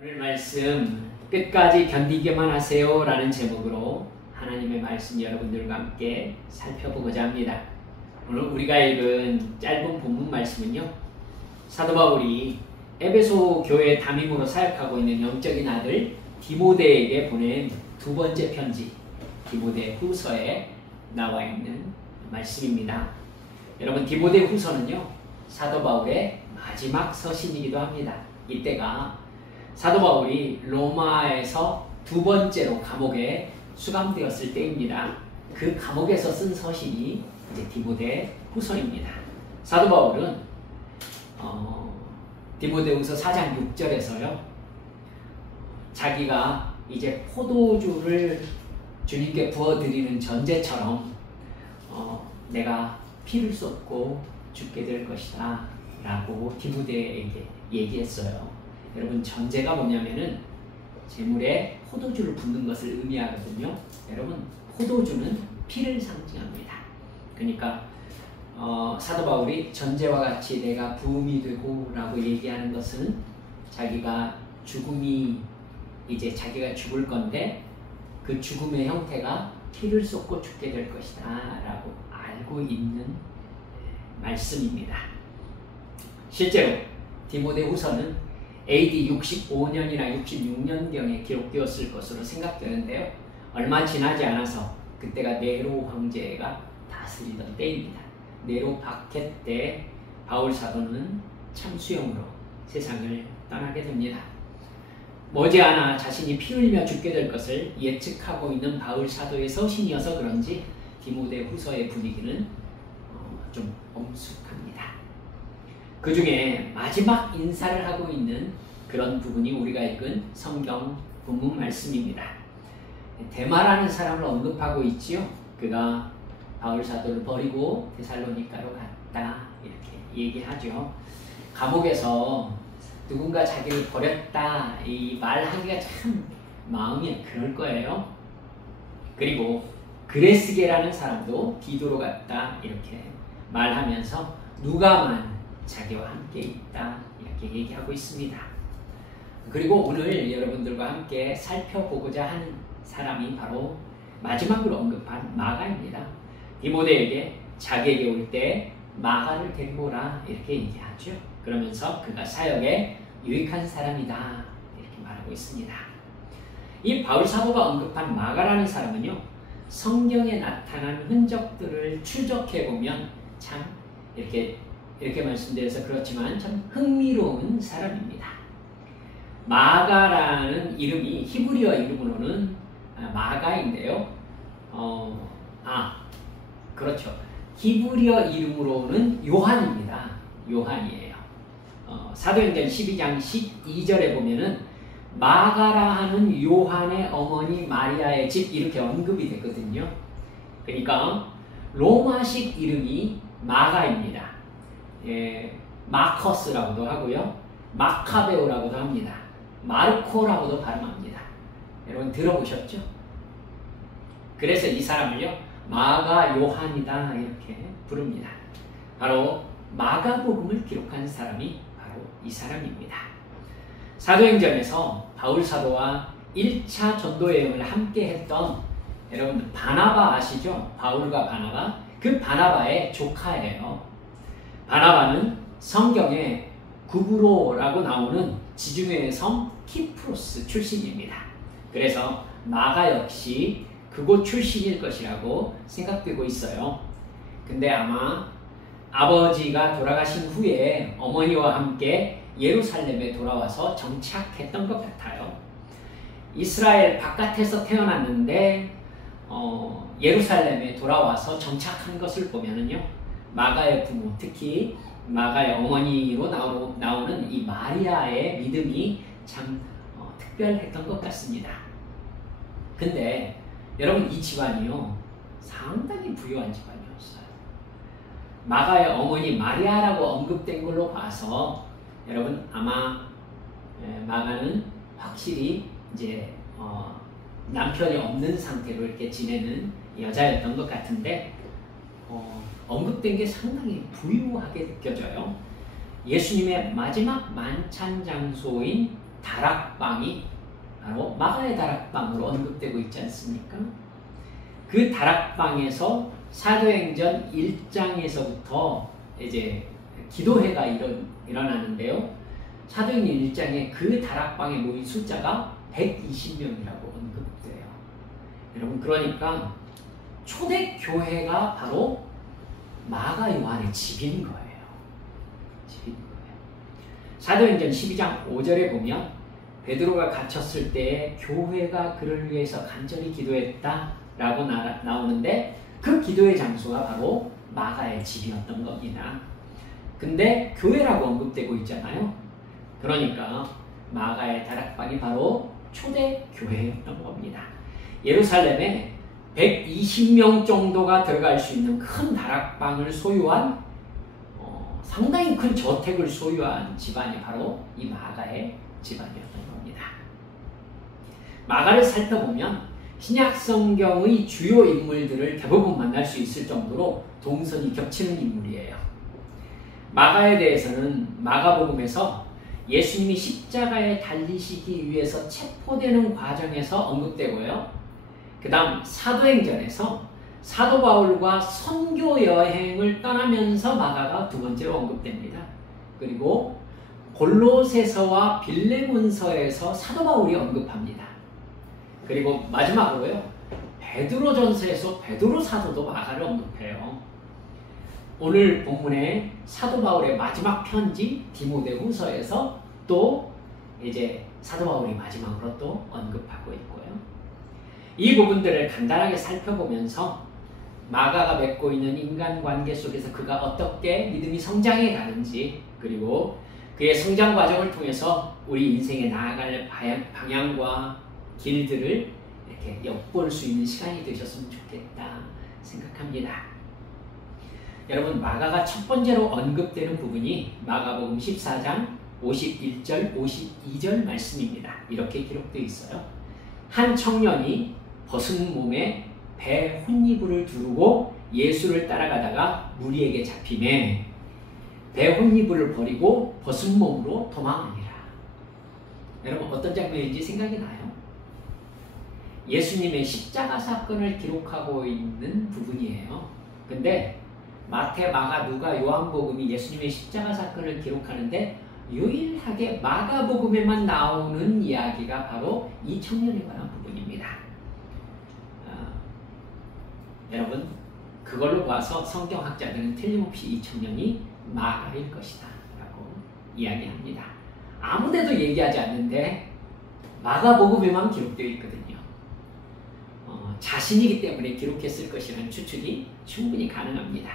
오늘 말씀 끝까지 견디기만 하세요 라는 제목으로 하나님의 말씀 여러분들과 함께 살펴보고자 합니다. 오늘 우리가 읽은 짧은 본문 말씀은요, 사도 바울이 에베소 교회 담임으로 사역하고 있는 영적인 아들 디모데에게 보낸 두 번째 편지 디모데 후서에 나와 있는 말씀입니다. 여러분, 디모데 후서는요, 사도 바울의 마지막 서신이기도 합니다. 이때가 사도 바울이 로마에서 두 번째로 감옥에 수감되었을 때입니다. 그 감옥에서 쓴 서신이 이제 디모데 후서입니다. 사도 바울은 디모데후서 4장 6절에서요, 자기가 이제 포도주를 주님께 부어드리는 전제처럼 내가 피를 쏟고 죽게 될 것이다 라고 디모데에게 얘기했어요. 여러분, 전제가 뭐냐면은 제물에 포도주를 붓는 것을 의미하거든요. 여러분, 포도주는 피를 상징합니다. 그러니까 사도 바울이 전제와 같이 내가 부음이 되고 라고 얘기하는 것은 자기가 이제 자기가 죽을 건데 그 죽음의 형태가 피를 쏟고 죽게 될 것이다 라고 알고 있는 말씀입니다. 실제로 디모데 후서는 AD 65년이나 66년경에 기록되었을 것으로 생각되는데요. 얼마 지나지 않아서 그때가 네로 황제가 다스리던 때입니다. 네로 박해 때 바울 사도는 참수형으로 세상을 떠나게 됩니다. 머지않아 자신이 피 흘려 죽게 될 것을 예측하고 있는 바울 사도의 서신이어서 그런지 디모데 후서의 분위기는 좀 엄숙합니다. 그 중에 마지막 인사를 하고 있는 그런 부분이 우리가 읽은 성경 본문 말씀입니다. 데마라는 사람을 언급하고 있지요. 그가 바울 사도를 버리고 데살로니가로 갔다 이렇게 얘기하죠. 감옥에서 누군가 자기를 버렸다 이 말하기가 참 마음이 그럴 거예요. 그리고 그레스게라는 사람도 디도로 갔다 이렇게 말하면서 누가만 자기와 함께 있다 이렇게 얘기하고 있습니다. 그리고 오늘 여러분들과 함께 살펴보고자 하는 사람이 바로 마지막으로 언급한 마가입니다. 디모데에게 자기에게 올 때 마가를 데리고 오라 이렇게 얘기하죠. 그러면서 그가 사역에 유익한 사람이다 이렇게 말하고 있습니다. 이 바울 사도가 언급한 마가라는 사람은요, 성경에 나타난 흔적들을 추적해보면 참 이렇게 말씀드려서 그렇지만 참 흥미로운 사람입니다. 마가라는 이름이 히브리어 이름으로는 마가인데요. 그렇죠. 히브리어 이름으로는 요한입니다. 요한이에요. 사도행전 12장 12절에 보면은 마가라 하는 요한의 어머니 마리아의 집 이렇게 언급이 되거든요. 그러니까 로마식 이름이 마가입니다. 마커스라고도 하고요, 마카베오라고도 합니다. 마르코라고도 발음합니다. 여러분 들어보셨죠? 그래서 이 사람을요, 마가 요한이다 이렇게 부릅니다. 바로 마가복음을 기록한 사람이 바로 이 사람입니다. 사도행전에서 바울 사도와 1차 전도 여행을 함께 했던 여러분 바나바 아시죠? 바울과 바나바, 그 바나바의 조카예요. 바나바는 성경에 구브로라고 나오는 지중해의 섬 키프로스 출신입니다. 그래서 마가 역시 그곳 출신일 것이라고 생각되고 있어요. 근데 아마 아버지가 돌아가신 후에 어머니와 함께 예루살렘에 돌아와서 정착했던 것 같아요. 이스라엘 바깥에서 태어났는데 예루살렘에 돌아와서 정착한 것을 보면은요, 마가의 부모, 특히 마가의 어머니로 나오는 이 마리아의 믿음이 참 특별했던 것 같습니다. 근데 여러분, 이 집안이요, 상당히 부유한 집안이었어요. 마가의 어머니 마리아라고 언급된 걸로 봐서 여러분 아마 마가는 확실히 이제 남편이 없는 상태로 이렇게 지내는 여자였던 것 같은데 언급된 게 상당히 부유하게 느껴져요. 예수님의 마지막 만찬 장소인 다락방이 바로 마가의 다락방으로 언급되고 있지 않습니까? 그 다락방에서 사도행전 1장에서부터 이제 기도회가 일어나는데요. 사도행전 1장에 그 다락방에 모인 숫자가 120명이라고 언급돼요. 여러분, 그러니까 초대교회가 바로 마가 요한의 집인 거예요. 집인 거예요. 사도행전 12장 5절에 보면 베드로가 갇혔을 때 교회가 그를 위해서 간절히 기도했다라고 나오는데 그 기도의 장소가 바로 마가의 집이었던 겁니다. 근데 교회라고 언급되고 있잖아요. 그러니까 마가의 다락방이 바로 초대교회였던 겁니다. 예루살렘에 120명 정도가 들어갈 수 있는 큰 다락방을 소유한 상당히 큰 저택을 소유한 집안이 바로 이 마가의 집안이었던 겁니다. 마가를 살펴보면 신약 성경의 주요 인물들을 대부분 만날 수 있을 정도로 동선이 겹치는 인물이에요. 마가에 대해서는 마가복음에서 예수님이 십자가에 달리시기 위해서 체포되는 과정에서 언급되고요. 그 다음 사도행전에서 사도 바울과 선교 여행을 떠나면서 마가가 두 번째로 언급됩니다. 그리고 골로새서와 빌레몬서에서 사도 바울이 언급합니다. 그리고 마지막으로요, 베드로전서에서 베드로 사도도 마가를 언급해요. 오늘 본문의 사도 바울의 마지막 편지 디모데후서에서 또 이제 사도 바울이 마지막으로 또 언급하고 있고요. 이 부분들을 간단하게 살펴보면서 마가가 맺고 있는 인간관계 속에서 그가 어떻게 믿음이 성장해 가는지, 그리고 그의 성장 과정을 통해서 우리 인생에 나아갈 방향과 길들을 이렇게 엿볼 수 있는 시간이 되셨으면 좋겠다 생각합니다. 여러분, 마가가 첫 번째로 언급되는 부분이 마가복음 14장 51절, 52절 말씀입니다. 이렇게 기록되어 있어요. 한 청년이 벗은 몸에 배 혼이불을 두르고 예수를 따라가다가 무리에게 잡히매 배 혼이불을 버리고 벗은 몸으로 도망하니라. 여러분, 어떤 장면인지 생각이 나요? 예수님의 십자가 사건을 기록하고 있는 부분이에요. 근데 마태, 마가, 누가, 요한복음이 예수님의 십자가 사건을 기록하는데 유일하게 마가복음에만 나오는 이야기가 바로 이 청년에 관한 부분입니다. 여러분, 그걸로 봐서 성경학자들은 틀림없이 이 청년이 마가일 것이다 라고 이야기합니다. 아무데도 얘기하지 않는데 마가복음에만 기록되어 있거든요. 자신이기 때문에 기록했을 것이라는 추측이 충분히 가능합니다.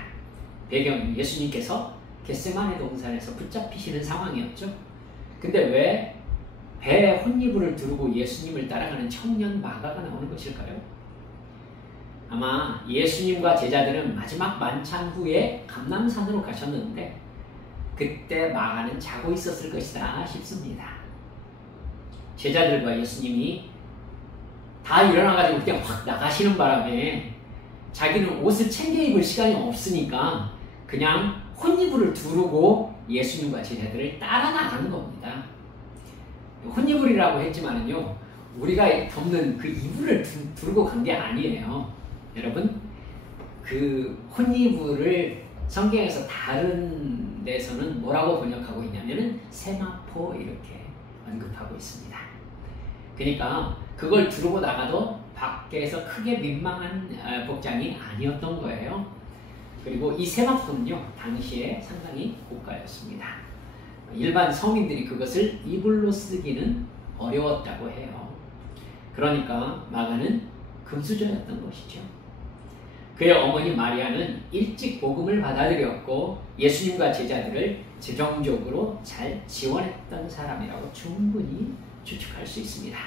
배경은 예수님께서 겟세마네 동산에서 붙잡히시는 상황이었죠. 근데 왜 배에 혼이불을 두르고 예수님을 따라가는 청년 마가가 나오는 것일까요? 아마 예수님과 제자들은 마지막 만찬 후에 감람산으로 가셨는데 그때 마가는 자고 있었을 것이다 싶습니다. 제자들과 예수님이 다 일어나가지고 그냥 확 나가시는 바람에 자기는 옷을 챙겨 입을 시간이 없으니까 그냥 혼이불을 두르고 예수님과 제자들을 따라 나가는 겁니다. 혼이불이라고 했지만은요, 우리가 덮는 그 이불을 두르고 간 게 아니에요. 여러분, 그 혼이불을 성경에서 다른 데서는 뭐라고 번역하고 있냐면은 세마포 이렇게 언급하고 있습니다. 그러니까 그걸 두르고 나가도 밖에서 크게 민망한 복장이 아니었던 거예요. 그리고 이 세마포는요, 당시에 상당히 고가였습니다. 일반 서민들이 그것을 이불로 쓰기는 어려웠다고 해요. 그러니까 마가는 금수저였던 것이죠. 그의 어머니 마리아는 일찍 복음을 받아들였고 예수님과 제자들을 재정적으로 잘 지원했던 사람이라고 충분히 추측할 수 있습니다.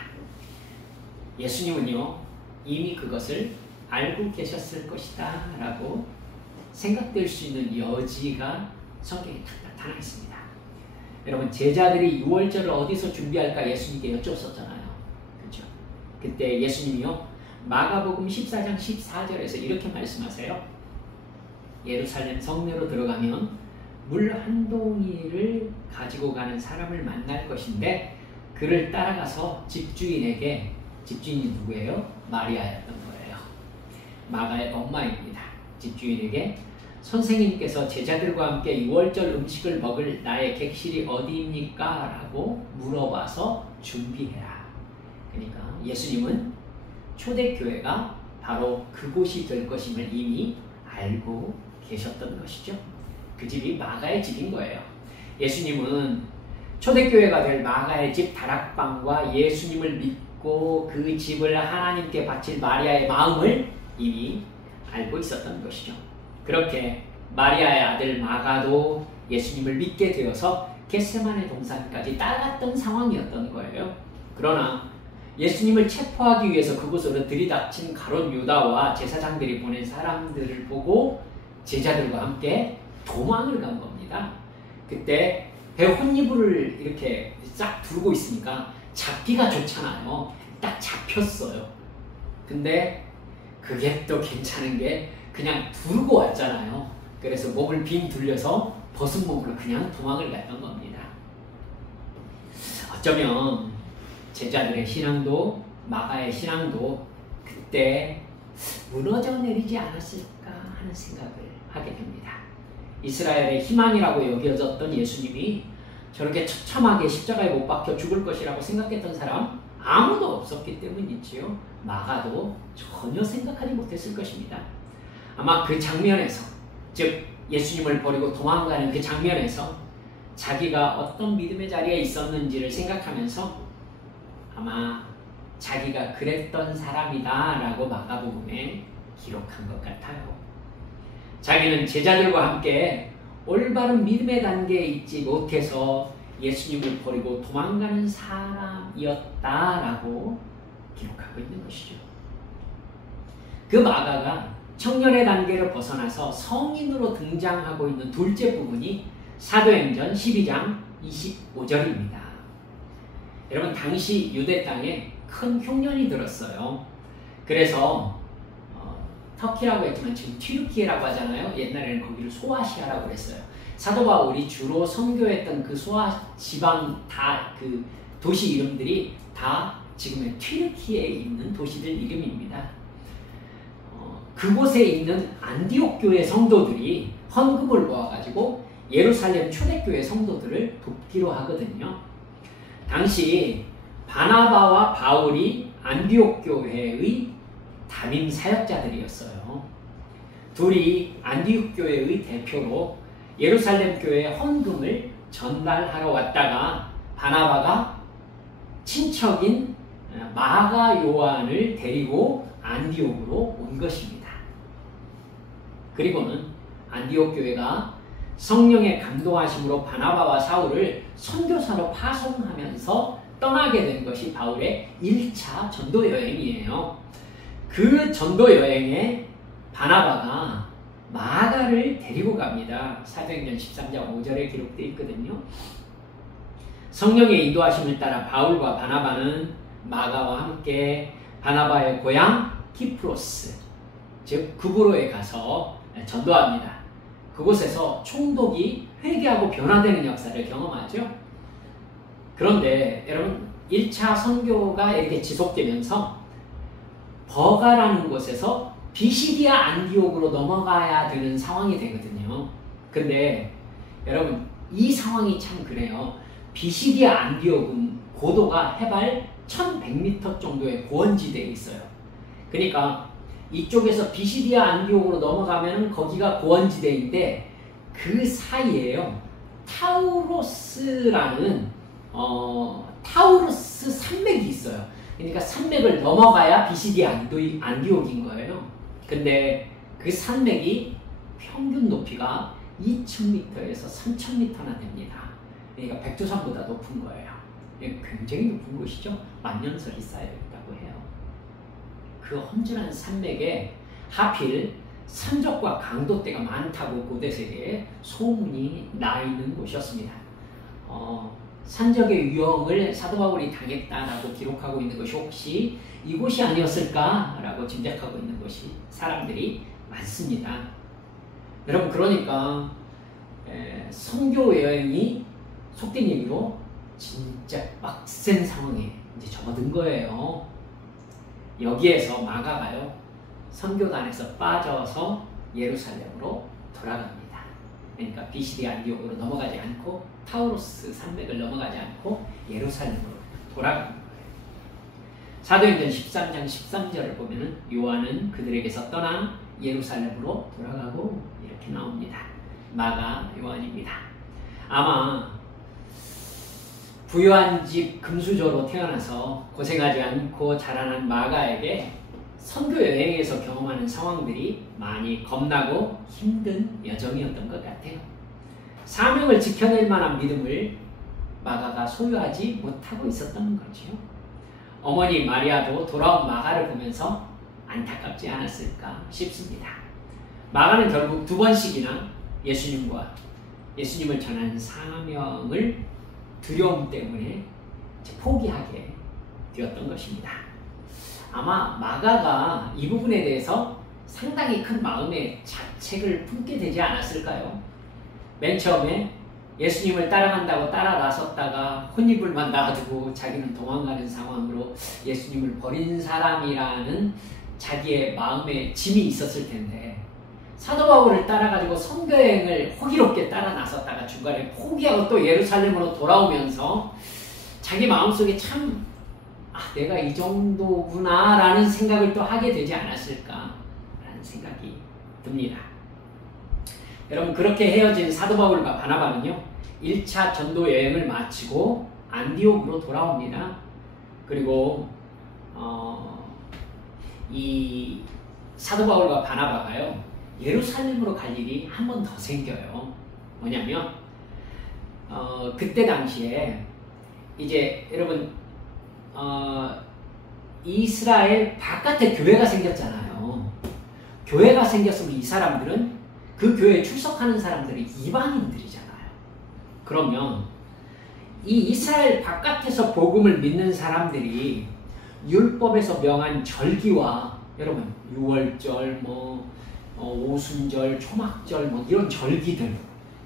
예수님은요, 이미 그것을 알고 계셨을 것이다 라고 생각될 수 있는 여지가 성경에 딱 나타나 있습니다. 여러분, 제자들이 유월절을 어디서 준비할까 예수님께 여쭤봤잖아요. 그렇죠? 그때 예수님이요, 마가복음 14장 14절에서 이렇게 말씀하세요. 예루살렘 성내로 들어가면 물 한 동이를 가지고 가는 사람을 만날 것인데 그를 따라가서 집주인이 누구예요? 마리아였던 거예요. 마가의 엄마입니다. 집주인에게 선생님께서 제자들과 함께 유월절 음식을 먹을 나의 객실이 어디입니까? 라고 물어봐서 준비해라. 그러니까 예수님은 초대교회가 바로 그곳이 될 것임을 이미 알고 계셨던 것이죠. 그 집이 마가의 집인 거예요. 예수님은 초대교회가 될 마가의 집 다락방과 예수님을 믿고 그 집을 하나님께 바칠 마리아의 마음을 이미 알고 있었던 것이죠. 그렇게 마리아의 아들 마가도 예수님을 믿게 되어서 겟세마네 동산까지 따라갔던 상황이었던 거예요. 그러나 예수님을 체포하기 위해서 그곳으로 들이닥친 가룟 유다와 제사장들이 보낸 사람들을 보고 제자들과 함께 도망을 간 겁니다. 그때 배 혼이불을 이렇게 싹 두르고 있으니까 잡기가 좋잖아요. 딱 잡혔어요. 근데 그게 또 괜찮은 게 그냥 두르고 왔잖아요. 그래서 목을 빙 둘려서 벗은 몸으로 그냥 도망을 갔던 겁니다. 어쩌면 제자들의 신앙도 마가의 신앙도 그때 무너져 내리지 않았을까 하는 생각을 하게 됩니다. 이스라엘의 희망이라고 여겨졌던 예수님이 저렇게 처참하게 십자가에 못 박혀 죽을 것이라고 생각했던 사람 아무도 없었기 때문이지요. 마가도 전혀 생각하지 못했을 것입니다. 아마 그 장면에서, 즉 예수님을 버리고 도망가는 그 장면에서 자기가 어떤 믿음의 자리에 있었는지를 생각하면서 아마 자기가 그랬던 사람이다 라고 마가복음에 기록한 것 같아요. 자기는 제자들과 함께 올바른 믿음의 단계에 있지 못해서 예수님을 버리고 도망가는 사람이었다라고 기록하고 있는 것이죠. 그 마가가 청년의 단계를 벗어나서 성인으로 등장하고 있는 둘째 부분이 사도행전 12장 25절입니다. 여러분, 당시 유대 땅에 큰 흉년이 들었어요. 그래서 터키라고 했지만 지금 튀르키예라고 하잖아요. 옛날에는 거기를 소아시아라고 했어요. 사도 바울이 주로 선교했던 그 소아 지방 다 그 도시 이름들이 다 지금의 튀르키예에 있는 도시들 이름입니다. 그곳에 있는 안디옥 교회 성도들이 헌금을 모아가지고 예루살렘 초대교회 성도들을 돕기로 하거든요. 당시 바나바와 바울이 안디옥 교회의 담임 사역자들이었어요. 둘이 안디옥 교회의 대표로 예루살렘 교회에 헌금을 전달하러 왔다가 바나바가 친척인 마가 요한을 데리고 안디옥으로 온 것입니다. 그리고는 안디옥 교회가 성령의 감동하심으로 바나바와 사울을 선교사로 파송하면서 떠나게 된 것이 바울의 1차 전도 여행이에요. 그 전도 여행에 바나바가 마가를 데리고 갑니다. 사도행전 13장 5절에 기록되어 있거든요. 성령의 인도하심을 따라 바울과 바나바는 마가와 함께 바나바의 고향 키프로스, 즉 구브로에 가서 전도합니다. 그곳에서 총독이 회개하고 변화되는 역사를 경험하죠. 그런데 여러분, 1차 선교가 이렇게 지속되면서 버가라는 곳에서 비시디아 안디옥으로 넘어가야 되는 상황이 되거든요. 근데 여러분, 이 상황이 참 그래요. 비시디아 안디옥은 고도가 해발 1100m 정도의 고원지대에 있어요. 그러니까 이쪽에서 비시디아 안디옥으로 넘어가면 거기가 고원지대인데 그 사이에요, 타우로스라는 타우루스 산맥이 있어요. 그러니까 산맥을 넘어가야 비시디아 안디옥인 거예요. 근데 그 산맥이 평균 높이가 2000m에서 3000m나 됩니다. 그러니까 백두산보다 높은 거예요. 굉장히 높은 곳이죠. 만년설이 쌓여있다고 해요. 그 험준한 산맥에 하필 산적과 강도대가 많다고 고대세계에 소문이 나 있는 곳이었습니다. 산적의 위험을 사도 바울이 당했다라고 기록하고 있는 것이 혹시 이곳이 아니었을까라고 짐작하고 있는 것이 사람들이 많습니다. 여러분, 그러니까 선교 여행이 속된 얘기로 진짜 빡센 상황에 이제 접어든 거예요. 여기에서 마가가요, 선교단에서 빠져서 예루살렘으로 돌아갑니다. 그러니까 비시디 안디옥으로 넘어가지 않고 타우로스 산맥을 넘어가지 않고 예루살렘으로 돌아가는 거예요. 사도행전 13장 13절을 보면은 요한은 그들에게서 떠나 예루살렘으로 돌아가고 이렇게 나옵니다. 마가 요한입니다. 아마 부유한 집 금수저로 태어나서 고생하지 않고 자라난 마가에게 선교 여행에서 경험하는 상황들이 많이 겁나고 힘든 여정이었던 것 같아요. 사명을 지켜낼 만한 믿음을 마가가 소유하지 못하고 있었던 거죠. 어머니 마리아도 돌아온 마가를 보면서 안타깝지 않았을까 싶습니다. 마가는 결국 2번씩이나 예수님을 전하는 사명을 두려움 때문에 포기하게 되었던 것입니다. 아마 마가가 이 부분에 대해서 상당히 큰 마음의 자책을 품게 되지 않았을까요? 맨 처음에 예수님을 따라간다고 따라 나섰다가 혼입을만 놔두고 자기는 도망가는 상황으로 예수님을 버린 사람이라는 자기의 마음의 짐이 있었을 텐데, 사도 바울을 따라가지고 선교여행을 호기롭게 따라 나섰다가 중간에 포기하고 또 예루살렘으로 돌아오면서 자기 마음속에 참 내가 이 정도구나 라는 생각을 또 하게 되지 않았을까 라는 생각이 듭니다. 여러분, 그렇게 헤어진 사도 바울과 바나바는요, 1차 전도 여행을 마치고 안디옥으로 돌아옵니다. 그리고 이 사도 바울과 바나바가요, 예루살렘으로 갈 일이 한 번 더 생겨요. 뭐냐면 그때 당시에 이제 여러분 이스라엘 바깥에 교회가 생겼잖아요. 교회가 생겼으면 이 사람들은, 그 교회에 출석하는 사람들이 이방인들이잖아요. 그러면 이 이스라엘 바깥에서 복음을 믿는 사람들이 율법에서 명한 절기와, 여러분 유월절, 오순절, 초막절, 이런 절기들,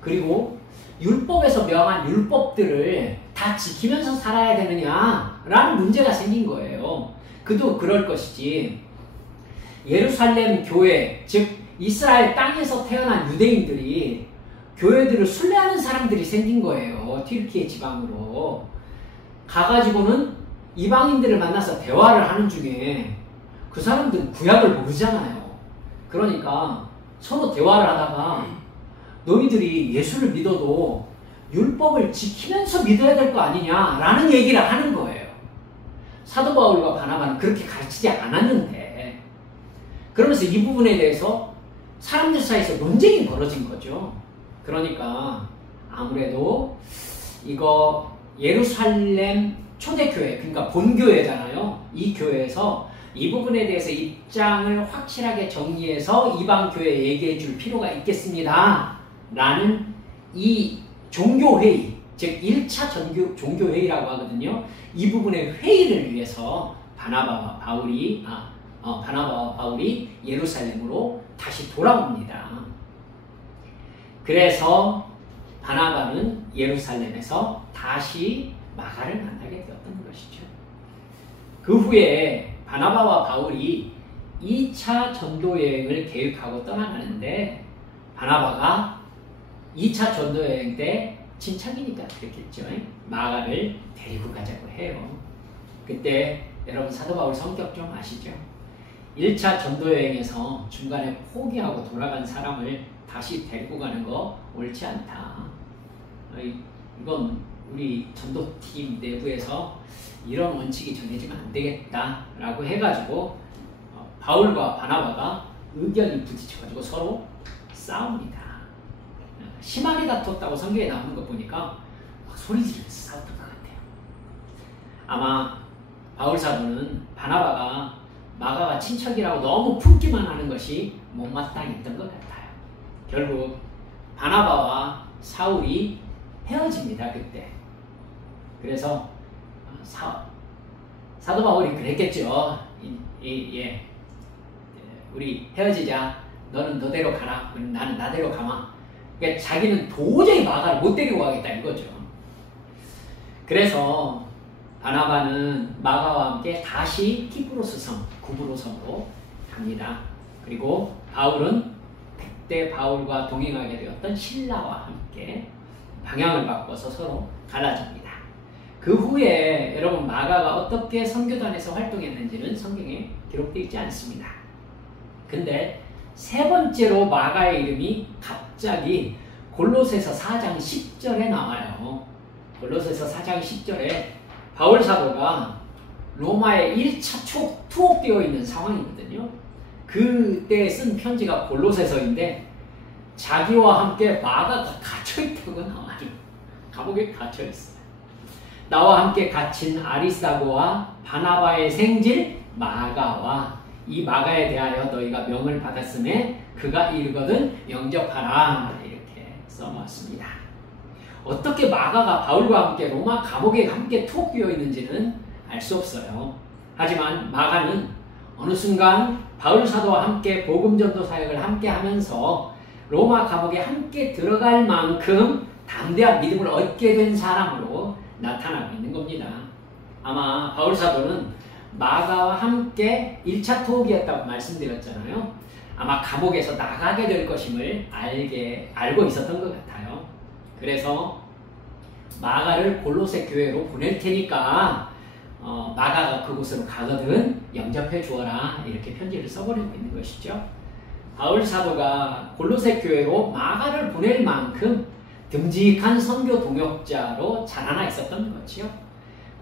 그리고 율법에서 명한 율법들을 다 지키면서 살아야 되느냐라는 문제가 생긴 거예요. 그도 그럴 것이지, 예루살렘 교회, 즉 이스라엘 땅에서 태어난 유대인들이 교회들을 순례하는 사람들이 생긴 거예요. 튀르키예 지방으로 가가지고는 이방인들을 만나서 대화를 하는 중에 그 사람들은 구약을 모르잖아요. 그러니까 서로 대화를 하다가 너희들이 예수를 믿어도 율법을 지키면서 믿어야 될 거 아니냐라는 얘기를 하는 거예요. 사도 바울과 바나바는 그렇게 가르치지 않았는데, 그러면서 이 부분에 대해서 사람들 사이에서 논쟁이 벌어진 거죠. 그러니까 아무래도 이거 예루살렘 초대교회, 그러니까 본교회잖아요. 이 교회에서 이 부분에 대해서 입장을 확실하게 정리해서 이방교회에 얘기해 줄 필요가 있겠습니다 라는 이 종교회의, 즉 1차 종교회의라고 하거든요. 이 부분의 회의를 위해서 바나바와 바울이 예루살렘으로 다시 돌아옵니다. 그래서 바나바는 예루살렘에서 다시 마가를 만나게 되었던 것이죠. 그 후에 바나바와 바울이 2차 전도여행을 계획하고 떠나가는데, 바나바가 2차 전도여행 때 친척이니까 그랬겠죠. 마가를 데리고 가자고 해요. 그때 여러분 사도 바울 성격 좀 아시죠? 1차 전도여행에서 중간에 포기하고 돌아간 사람을 다시 데리고 가는 거 옳지 않다. 이건 우리 전도팀 내부에서 이런 원칙이 정해지면 안 되겠다라고 해가지고 바울과 바나바가 의견이 부딪혀가지고 서로 싸웁니다. 심하게 다퉜다고 성경에 나오는 거 보니까 막 소리 지르면서 싸웠던 것 같아요. 아마 바울 사도는 바나바가 마가가 친척이라고 너무 품기만 하는 것이 못마땅했던 것 같아요. 결국 바나바와 사울이 헤어집니다. 그때. 그래서 사도 바울이 그랬겠죠. 우리 헤어지자. 너는 너대로 가라. 나는 나대로 가마. 그러니까 자기는 도저히 마가를 못 데리고 가겠다 이거죠. 그래서 바나바는 마가와 함께 다시 키프로스 섬, 구브로 섬으로 갑니다. 그리고 바울은 그때 바울과 동행하게 되었던 실라와 함께 방향을 바꿔서 서로 갈라집니다. 그 후에 여러분 마가가 어떻게 선교단에서 활동했는지는 성경에 기록되어 있지 않습니다. 근데 세 번째로 마가의 이름이 갑자기 골로새서 4장 10절에 나와요. 골로새서 4장 10절에 바울 사도가 로마에 1차 투옥되어 있는 상황이거든요. 그때 쓴 편지가 골로새서인데 자기와 함께 마가가 갇혀있다고 나와요. 감옥에 갇혀있어요. 나와 함께 갇힌 아리스다고와 바나바의 생질 마가와 이 마가에 대하여 너희가 명을 받았음에 그가 이르거든 영접하라 이렇게 써놨습니다. 어떻게 마가가 바울과 함께 로마 감옥에 함께 투옥되어 있는지는 알 수 없어요. 하지만 마가는 어느 순간 바울 사도와 함께 복음 전도 사역을 함께 하면서 로마 감옥에 함께 들어갈 만큼 담대한 믿음을 얻게 된 사람으로 나타나고 있는 겁니다. 아마 바울 사도는 마가와 함께 1차 투옥이었다고 말씀드렸잖아요. 아마 감옥에서 나가게 될 것임을 알고 있었던 것 같아요. 그래서 마가를 골로새 교회로 보낼 테니까 마가가 그곳으로 가거든 영접해 주어라 이렇게 편지를 써버리고 있는 것이죠. 바울 사도가 골로새 교회로 마가를 보낼 만큼 듬직한 선교 동역자로 자라나 있었던 거지요.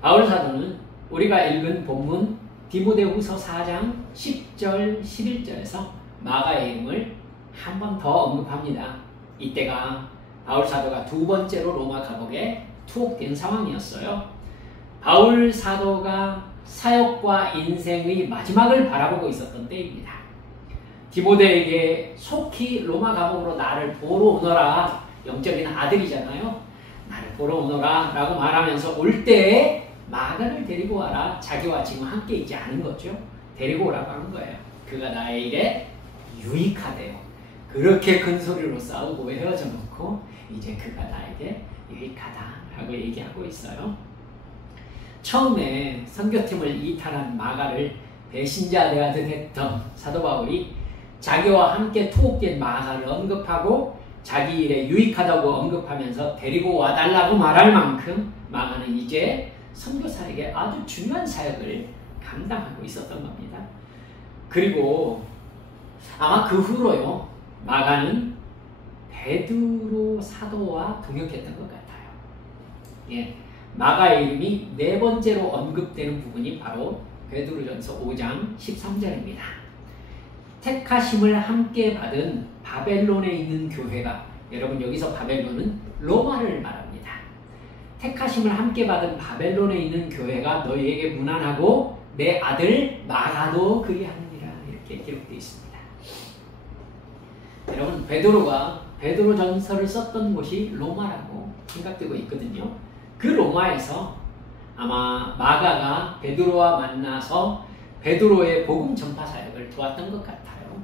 바울 사도는 우리가 읽은 본문 디모데후서 4장 10절 11절에서 마가의 이름을 한 번 더 언급합니다. 이때가 바울 사도가 두 번째로 로마 감옥에 투옥된 상황이었어요. 바울 사도가 사역과 인생의 마지막을 바라보고 있었던 때입니다. 디모데에게 속히 로마 감옥으로 나를 보러 오너라, 영적인 아들이잖아요. 나를 보러 오너라 라고 말하면서 올 때에 마가를 데리고 와라. 자기와 지금 함께 있지 않은 거죠. 데리고 오라고 하는 거예요. 그가 나의 일에 유익하대요. 그렇게 큰 소리로 싸우고 헤어져 놓고 이제 그가 나에게 유익하다라고 얘기하고 있어요. 처음에 선교팀을 이탈한 마가를 배신자 대하듯 했던 사도 바울이 자기와 함께 투옥된 마가를 언급하고 자기 일에 유익하다고 언급하면서 데리고 와달라고 말할 만큼 마가는 이제 선교사에게 아주 중요한 사역을 감당하고 있었던 겁니다. 그리고 아마 그 후로요 마가는 베드로 사도와 동역했던 것 같아요. 예, 마가의 이름이 네 번째로 언급되는 부분이 바로 베드로전서 5장 13절입니다. 택하심을 함께 받은 바벨론에 있는 교회가, 여러분 여기서 바벨론은 로마를 말합니다. 택하심을 함께 받은 바벨론에 있는 교회가 너희에게 문안하고 내 아들 마가도 그리하느니라 이렇게 기록되어 있습니다. 여러분 베드로가 베드로전서를 썼던 곳이 로마라고 생각되고 있거든요. 그 로마에서 아마 마가가 베드로와 만나서 베드로의 복음 전파 사역을 도왔던 것 같아요.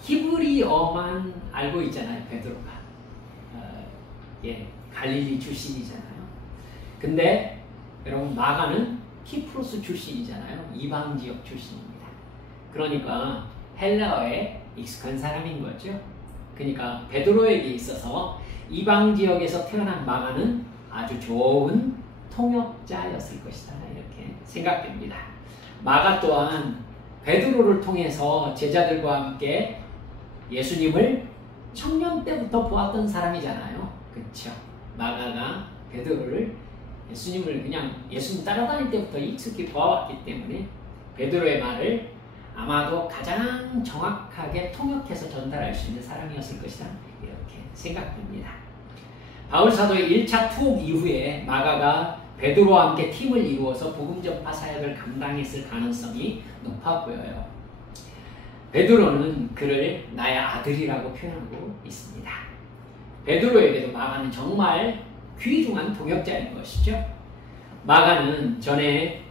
히브리어만 알고 있잖아요, 베드로가. 예, 갈릴리 출신이잖아요. 근데 여러분 마가는 키프로스 출신이잖아요. 이방 지역 출신입니다. 그러니까 헬라어에 익숙한 사람인 거죠. 그러니까 베드로에게 있어서 이방 지역에서 태어난 마가는 아주 좋은 통역자였을 것이다 이렇게 생각됩니다. 마가 또한 베드로를 통해서 제자들과 함께 예수님을 청년 때부터 보았던 사람이잖아요. 그렇죠? 마가가 베드로를 예수님을 그냥 예수님 따라다닐 때부터 익숙히 보아왔기 때문에 베드로의 말을 아마도 가장 정확하게 통역해서 전달할 수 있는 사람이었을 것이다 이렇게 생각됩니다. 바울 사도의 1차 투옥 이후에 마가가 베드로와 함께 팀을 이루어서 복음 전파 사역을 감당했을 가능성이 높아 보여요. 베드로는 그를 나의 아들이라고 표현하고 있습니다. 베드로에게도 마가는 정말 귀중한 동역자인 것이죠. 마가는 전에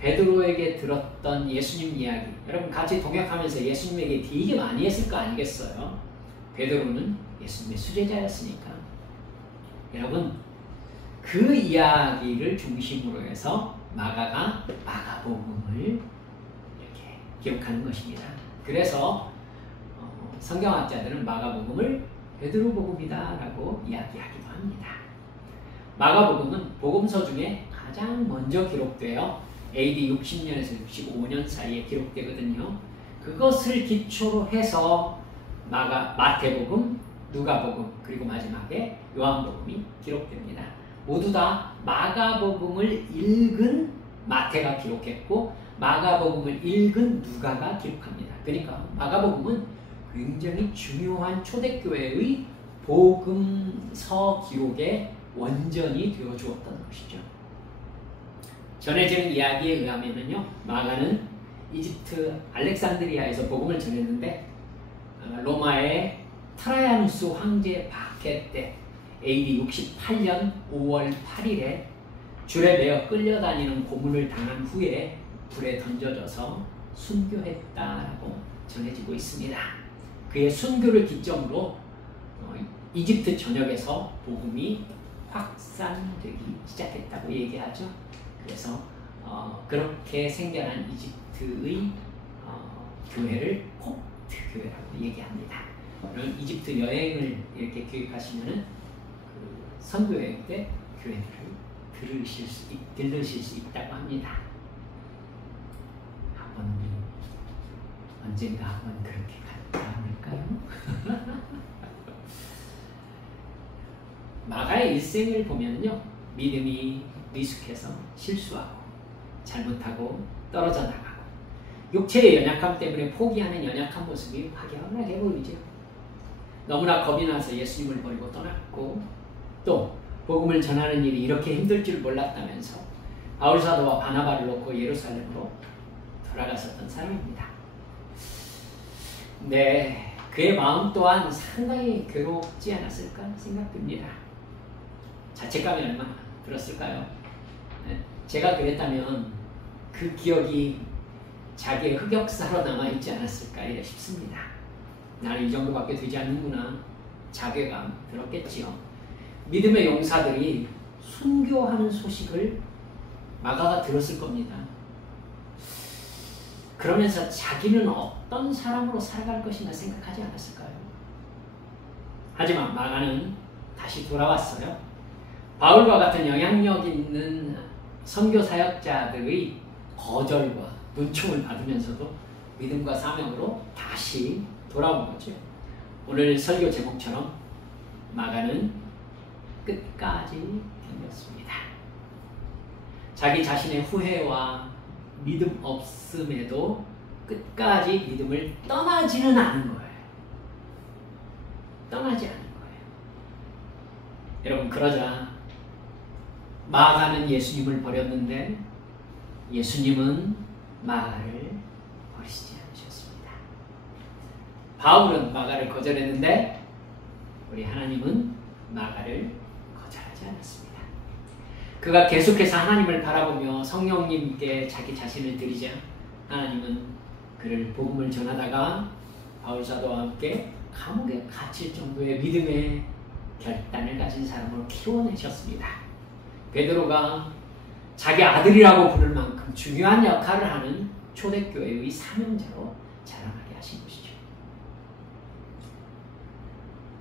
베드로에게 들었던 예수님 이야기, 여러분 같이 동역하면서 예수님에게 되게 많이 했을 거 아니겠어요? 베드로는 예수님의 수제자였으니까. 여러분 그 이야기를 중심으로 해서 마가가 마가복음을 이렇게 기록하는 것입니다. 그래서 성경학자들은 마가복음을 베드로복음이다라고 이야기하기도 합니다. 마가복음은 복음서 중에 가장 먼저 기록되어 AD 60년에서 65년 사이에 기록되거든요. 그것을 기초로 해서 마태복음, 누가복음, 그리고 마지막에 요한복음이 기록됩니다. 모두 다 마가복음을 읽은 마태가 기록했고 마가복음을 읽은 누가가 기록합니다. 그러니까 마가복음은 굉장히 중요한 초대교회의 복음서 기록의 원전이 되어주었던 것이죠. 전해지는 이야기에 의하면요, 마가는 이집트 알렉산드리아에서 복음을 전했는데 로마의 트라이아누스 황제 박해 때 AD 68년 5월 8일에 줄에 매어 끌려다니는 고문을 당한 후에 불에 던져져서 순교했다라고 전해지고 있습니다. 그의 순교를 기점으로 이집트 전역에서 복음이 확산되기 시작했다고 얘기하죠. 그래서 그렇게 생겨난 이집트의 교회를 콥트 교회라고 얘기합니다. 그럼 이집트 여행을 이렇게 계획하시면은 그 선교 여행 때 교회를 들르실 수 있다고 합니다. 한번 언젠가 한번 그렇게 갈까 않을까요? 마가의 일생을 보면요, 믿음이 미숙해서 실수하고 잘못하고 떨어져 나가고 육체의 연약함 때문에 포기하는 연약한 모습이 확연하게 보이죠. 너무나 겁이 나서 예수님을 버리고 떠났고 또 복음을 전하는 일이 이렇게 힘들 줄 몰랐다면서 바울 사도와 바나바를 놓고 예루살렘으로 돌아갔었던 사람입니다. 네, 그의 마음 또한 상당히 괴롭지 않았을까 생각됩니다. 자책감이 얼마나 들었을까요? 네, 제가 그랬다면 그 기억이 자기의 흑역사로 남아있지 않았을까 싶습니다. 나는 이 정도밖에 되지 않는구나, 자괴감 들었겠지요. 믿음의 용사들이 순교하는 소식을 마가가 들었을 겁니다. 그러면서 자기는 어떤 사람으로 살아갈 것인가 생각하지 않았을까요? 하지만 마가는 다시 돌아왔어요. 바울과 같은 영향력 있는 선교 사역자들의 거절과 눈총을 받으면서도 믿음과 사명으로 다시 돌아온 거죠. 오늘 설교 제목처럼 마가는 끝까지 견뎠습니다. 자기 자신의 후회와 믿음 없음에도 끝까지 믿음을 떠나지는 않은 거예요. 떠나지 않은 거예요. 여러분, 그러자 마가는 예수님을 버렸는데 예수님은 마가를 버리시지 않으셨습니다. 바울은 마가를 거절했는데 우리 하나님은 마가를 거절하지 않았습니다. 그가 계속해서 하나님을 바라보며 성령님께 자기 자신을 드리자 하나님은 그를 복음을 전하다가 바울사도와 함께 감옥에 갇힐 정도의 믿음의 결단을 가진 사람으로 키워내셨습니다. 베드로가 자기 아들이라고 부를 만큼 중요한 역할을 하는 초대교회의 사명자로 자라나게 하신 것이죠.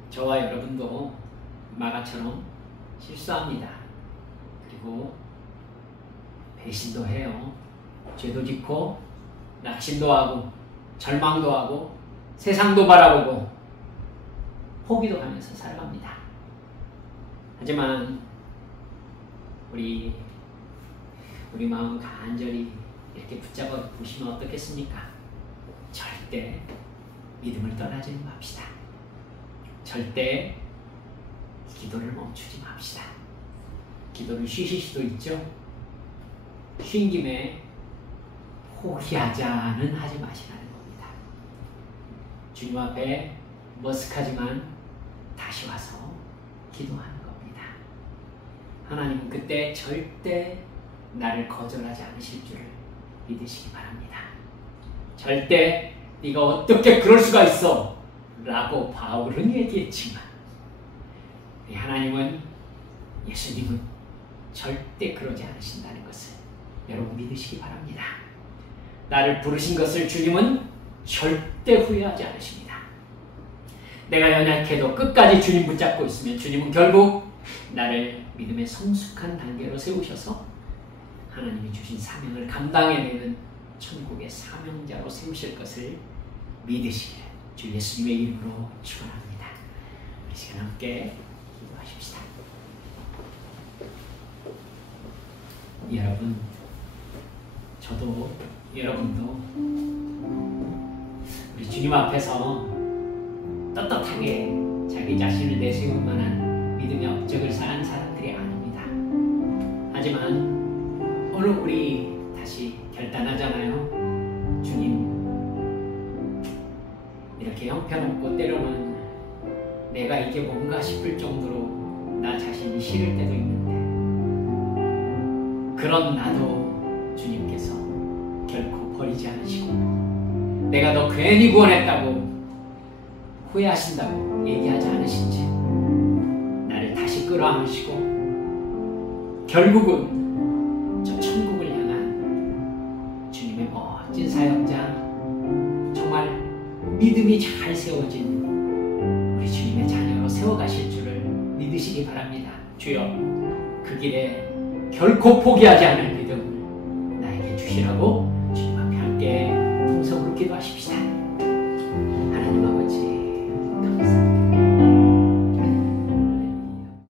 저와 여러분도 마가처럼 실수합니다. 그리고 배신도 해요. 죄도 짓고 낙심도 하고 절망도 하고 세상도 바라보고 포기도 하면서 살아갑니다. 하지만 우리 마음 간절히 이렇게 붙잡아 보시면 어떻겠습니까? 절대 믿음을 떠나지 맙시다. 절대 기도를 멈추지 맙시다. 기도를 쉬실 수도 있죠. 쉰 김에 포기하자는 하지 마시라는 겁니다. 주님 앞에 머쓱하지만 다시 와서 기도하는 겁니다. 하나님은 그때 절대 나를 거절하지 않으실 줄을 믿으시기 바랍니다. 절대 네가 어떻게 그럴 수가 있어 라고 바울은 얘기했지만 하나님은, 예수님은 절대 그러지 않으신다는 것을 여러분 믿으시기 바랍니다. 나를 부르신 것을 주님은 절대 후회하지 않으십니다. 내가 연약해도 끝까지 주님 붙잡고 있으면 주님은 결국 나를 믿음의 성숙한 단계로 세우셔서 하나님이 주신 사명을 감당해내는 천국의 사명자로 세우실 것을 믿으시기를 주 예수님의 이름으로 축원합니다. 우리 시간 함께 기도하십시다. 여러분, 저도 여러분도 우리 주님 앞에서 떳떳하게 자기 자신을 내세울 만한 믿음의 업적을 쌓은 사람들이 아닙니다. 하지만 오늘 우리 다시 결단하잖아요. 주님, 이렇게 형편없고 때로는 내가 이게 뭔가 싶을 정도로 나 자신이 싫을 때도 있는데 그런 나도 주님께서 결코 버리지 않으시고 내가 너 괜히 구원했다고 후회하신다고 얘기하지 않으신지 나를 다시 끌어안으시고 결국은 저 천국을 향한 주님의 멋진 사역자, 정말 믿음이 잘 세워진 우리 주님의 자녀로 세워가실 줄을 믿으시기 바랍니다. 주여, 그 길에 결코 포기하지 않을 믿음을 나에게 주시라고